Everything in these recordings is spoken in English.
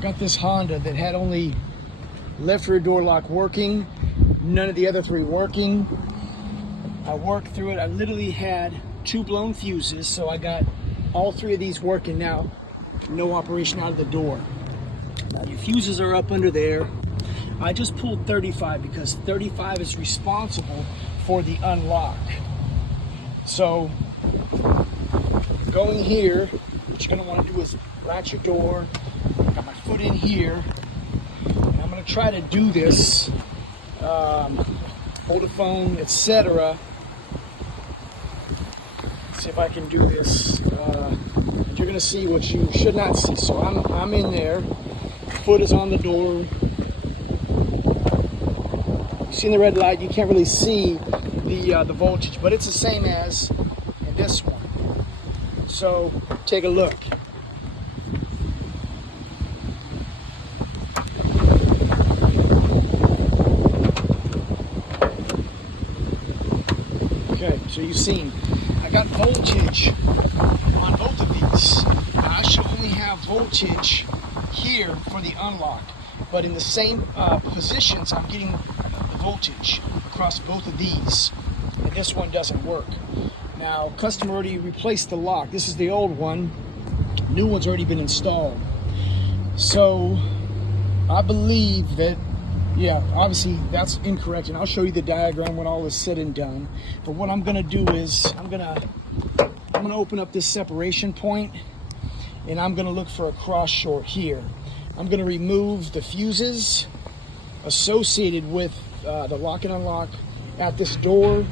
I got this Honda that had only left rear door lock working, none of the other three working. I worked through it. I literally had 2 blown fuses, so I got all 3 of these working now. No operation out of the door. Now your fuses are up under there. I just pulled 35 because 35 is responsible for the unlock. So going here, what you're going to want to do is latch your door. Got my foot in here, and I'm going to try to do this, hold the phone, etc. See if I can do this. You're going to see what you should not see. So I'm in there. Foot is on the door. You see in the red light, you can't really see the voltage, but it's the same as in this one. So take a look. Okay, so you've seen I got voltage on both of these. I should only have voltage here for the unlock, but in the same positions I'm getting the voltage across both of these, and this one doesn't work. Now, customer already replaced the lock. This is the old one. New one's already been installed. So I believe that, yeah, obviously that's incorrect, and I'll show you the diagram when all is said and done. But what I'm gonna do is I'm gonna open up this separation point, and I'm gonna look for a cross short here. I'm gonna remove the fuses associated with the lock and unlock at this door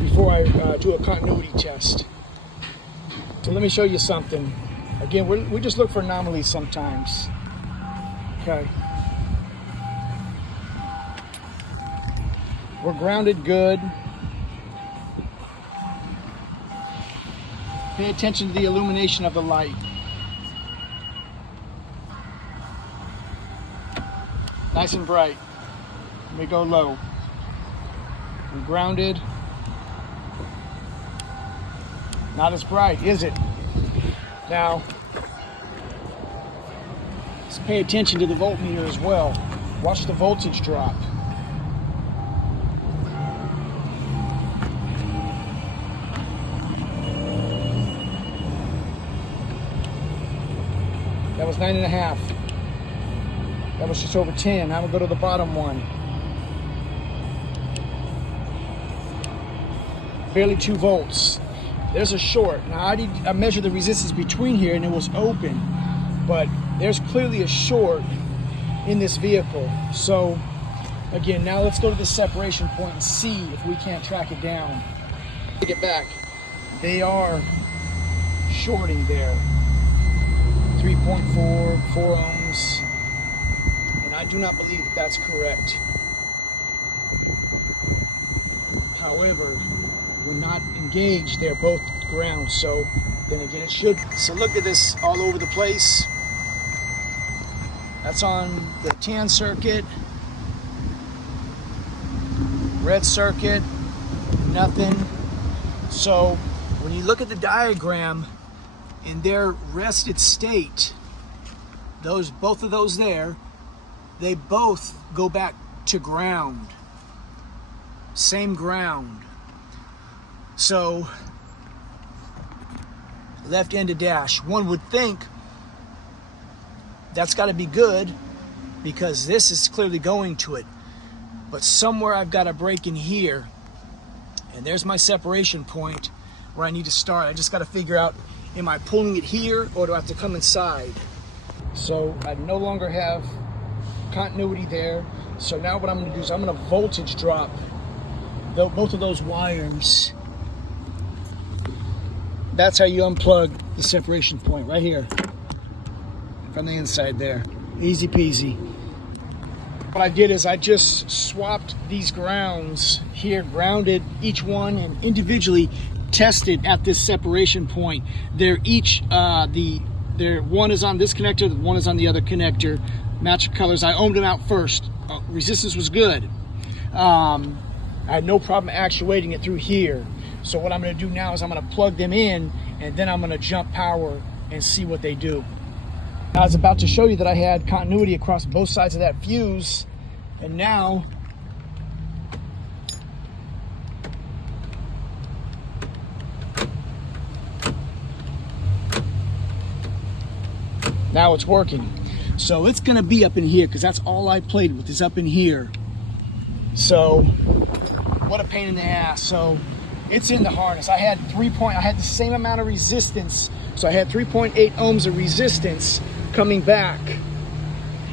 before I do a continuity test. So let me show you something. Again, we just look for anomalies sometimes. Okay. We're grounded good. Pay attention to the illumination of the light. Nice and bright. Let me go low. We're grounded. Not as bright, is it? Now, let's pay attention to the voltmeter as well. Watch the voltage drop. That was 9.5. That was just over 10. Now we'll go to the bottom one. Barely 2 volts. There's a short. Now I measured the resistance between here and it was open, but there's clearly a short in this vehicle. So again, now let's go to the separation point and see if we can't track it down. Take it back. They are shorting there. 3.4, 4 ohms. And I do not believe that that's correct. However, we're not engaged. They're both ground, so then again it should. So look at this all over the place. That's on the tan circuit. Red circuit, nothing. So when you look at the diagram in their rested state, both of those there, they both go back to ground. Same ground. So left end of dash. One would think that's got to be good because this is clearly going to it. But somewhere I've got a break in here, and there's my separation point where I need to start. I just got to figure out, am I pulling it here or do I have to come inside? So I no longer have continuity there. So now what I'm going to do is I'm going to voltage drop both of those wires. That's how you unplug the separation point, right here from the inside there. Easy peasy. What I did is I just swapped these grounds here, grounded each one, and individually tested at this separation point. They're each one is on this connector, one is on the other connector. Match colors. I ohmed them out first. Resistance was good. I had no problem actuating it through here. So what I'm going to do now is I'm going to plug them in, and then I'm going to jump power and see what they do. I was about to show you that I had continuity across both sides of that fuse, and now it's working. So it's gonna be up in here because that's all I played with, is up in here. So what a pain in the ass. So it's in the harness. I had the same amount of resistance. So I had 3.8 ohms of resistance coming back,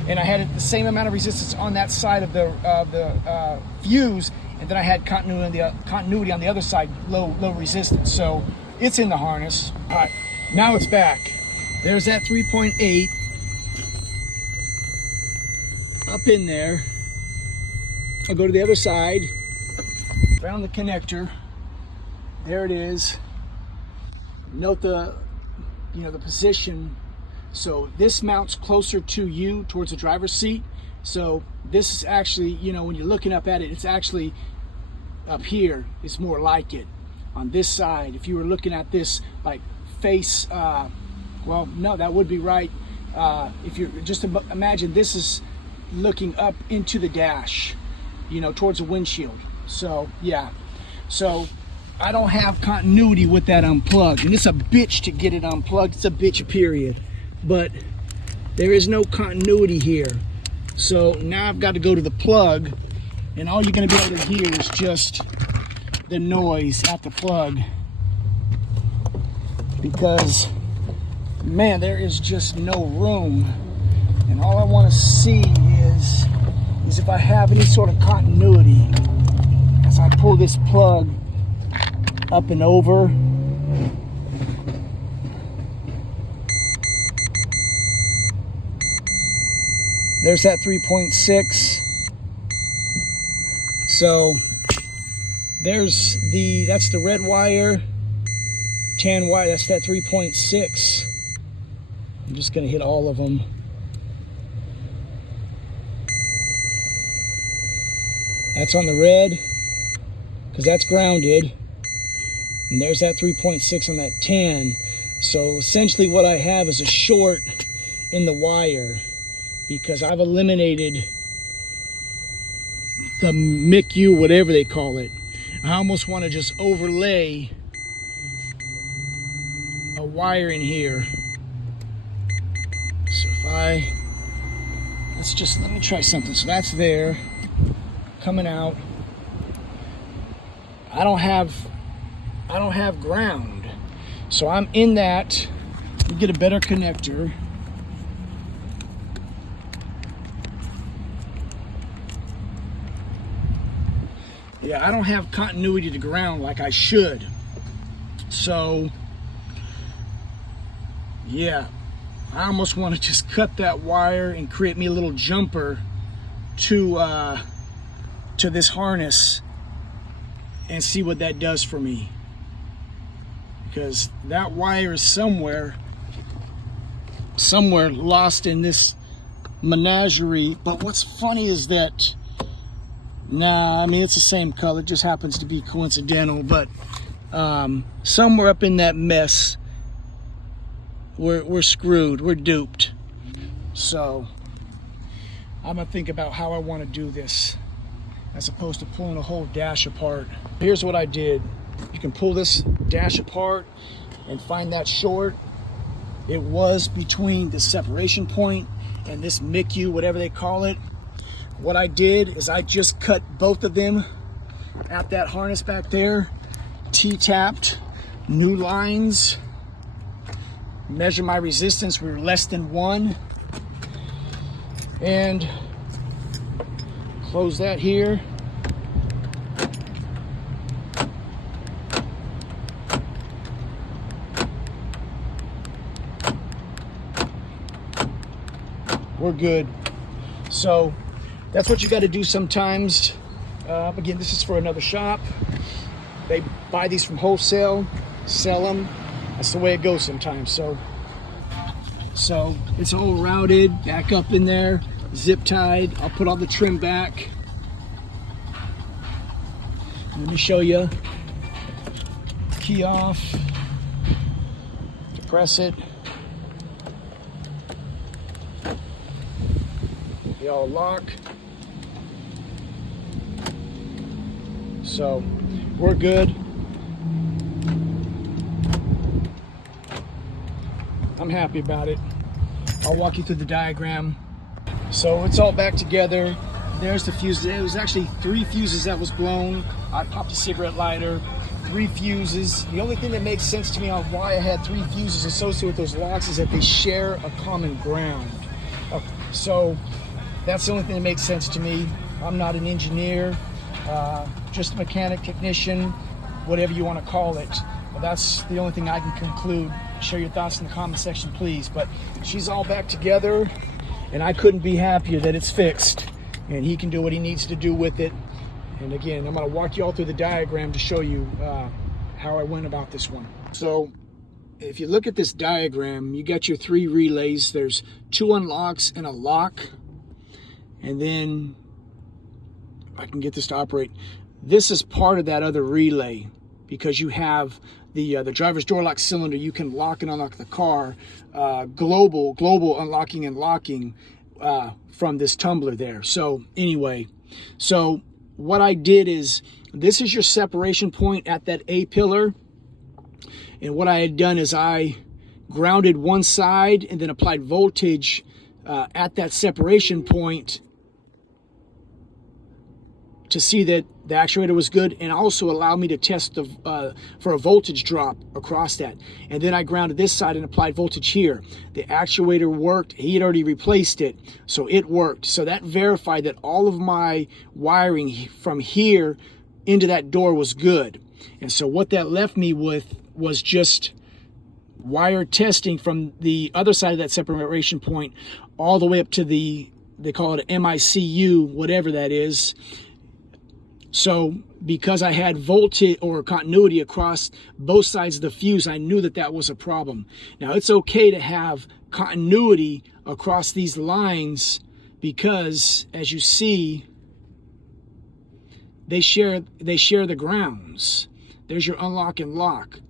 and I had the same amount of resistance on that side of the fuse, and then I had continuity on the other side, low resistance. So it's in the harness. All right, now it's back. There's that 3.8 up in there. I'll go to the other side. Found the connector. There it is. Note the position. So this mounts closer to you towards the driver's seat. So this is actually, when you're looking up at it, it's actually up here. It's more like it on this side. If you were looking at this like face, well, no, that would be right. If you're just imagine this is looking up into the dash, towards the windshield. So yeah, so I don't have continuity with that unplugged, and it's a bitch to get it unplugged. It's a bitch, period. But there is no continuity here. So now I've got to go to the plug, and all you're going to be able to hear is just the noise at the plug, because man, there is just no room. And all I want to see is if I have any sort of continuity as I pull this plug up and over. There's that 3.6. So that's the red wire, tan wire, that's that 3.6. I'm just gonna hit all of them. That's on the red, because that's grounded. And there's that 3.6 on that tan. So essentially what I have is a short in the wire, because I've eliminated the MICU, whatever they call it. I almost want to just overlay a wire in here. So let me try something. So that's there, coming out. I don't have ground. So I'm in that. Let me get a better connector. Yeah, I don't have continuity to ground like I should. So, yeah, I almost want to just cut that wire and create me a little jumper to this harness and see what that does for me. Because that wire is somewhere lost in this menagerie. But what's funny is that, nah, I mean, it's the same color, it just happens to be coincidental, but somewhere up in that mess, we're screwed, we're duped. So I'm gonna think about how I want to do this, as opposed to pulling a whole dash apart. Here's what I did. You can pull this dash apart and find that short. It was between the separation point and this MICU, whatever they call it. What I did is I just cut both of them at that harness back there, T-tapped, new lines, measure my resistance, we were less than 1, and close that here. We're good. So that's what you got to do sometimes. Again, this is for another shop. They buy these from wholesale, sell them. That's the way it goes sometimes. So it's all routed back up in there, zip tied. I'll put all the trim back. Let me show you. Key off. Depress it. They all lock. So we're good. I'm happy about it. I'll walk you through the diagram. So it's all back together. There's the fuses. It was actually 3 fuses that was blown. I popped a cigarette lighter, 3 fuses. The only thing that makes sense to me on why I had 3 fuses associated with those locks is that they share a common ground. So that's the only thing that makes sense to me. I'm not an engineer, just a mechanic, technician, whatever you want to call it. But that's the only thing I can conclude. Share your thoughts in the comment section, please. But she's all back together, and I couldn't be happier that it's fixed, and he can do what he needs to do with it. And again, I'm going to walk you all through the diagram to show you how I went about this one. So if you look at this diagram, you got your 3 relays. There's 2 unlocks and a lock. And then, if I can get this to operate, this is part of that other relay, because you have the driver's door lock cylinder. You can lock and unlock the car, global unlocking and locking from this tumbler there. So anyway, so what I did is, this is your separation point at that A pillar. And what I had done is I grounded one side and then applied voltage at that separation point to see that the actuator was good, and also allow me to test for a voltage drop across that. And then I grounded this side and applied voltage here. The actuator worked. He had already replaced it, so it worked. So that verified that all of my wiring from here into that door was good. And so what that left me with was just wire testing from the other side of that separation point all the way up to they call it an MICU, whatever that is. So because I had voltage or continuity across both sides of the fuse, I knew that that was a problem. Now, it's okay to have continuity across these lines because, as you see, they share the grounds. There's your unlock and lock.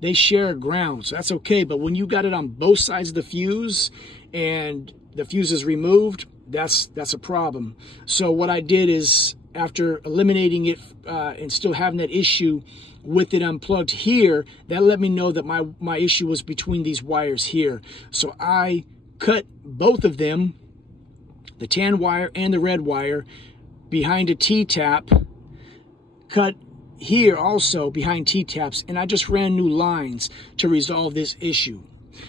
They share grounds. So that's okay. But when you got it on both sides of the fuse and the fuse is removed, that's a problem. So what I did is, after eliminating it and still having that issue with it unplugged here, that let me know that my issue was between these wires here. So I cut both of them, the tan wire and the red wire, behind a T-tap, cut here also behind T-taps, and I just ran new lines to resolve this issue.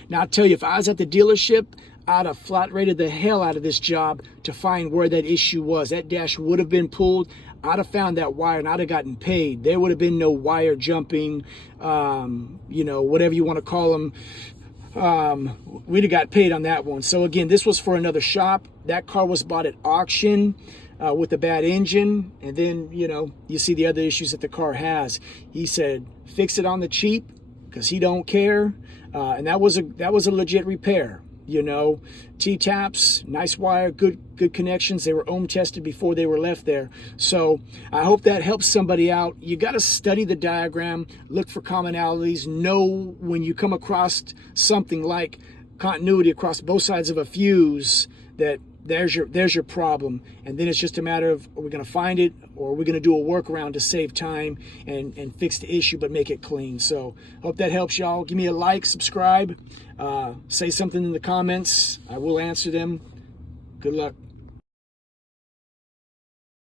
Now, I'll tell you, if I was at the dealership, I'd have flat rated the hell out of this job to find where that issue was. That dash would have been pulled. I'd have found that wire and I'd have gotten paid. There would have been no wire jumping, whatever you want to call them. We'd have got paid on that one. So again, this was for another shop. That car was bought at auction with a bad engine. And then, you see the other issues that the car has. He said, fix it on the cheap because he don't care. And that was a legit repair. T-taps, nice wire, good connections. They were ohm tested before they were left there. So I hope that helps somebody out. You got to study the diagram, look for commonalities, know when you come across something like continuity across both sides of a fuse that there's your problem. And then it's just a matter of, are we going to find it, or are we going to do a workaround to save time and fix the issue but make it clean? So hope that helps y'all. Give me a like, subscribe, say something in the comments. I will answer them. Good luck.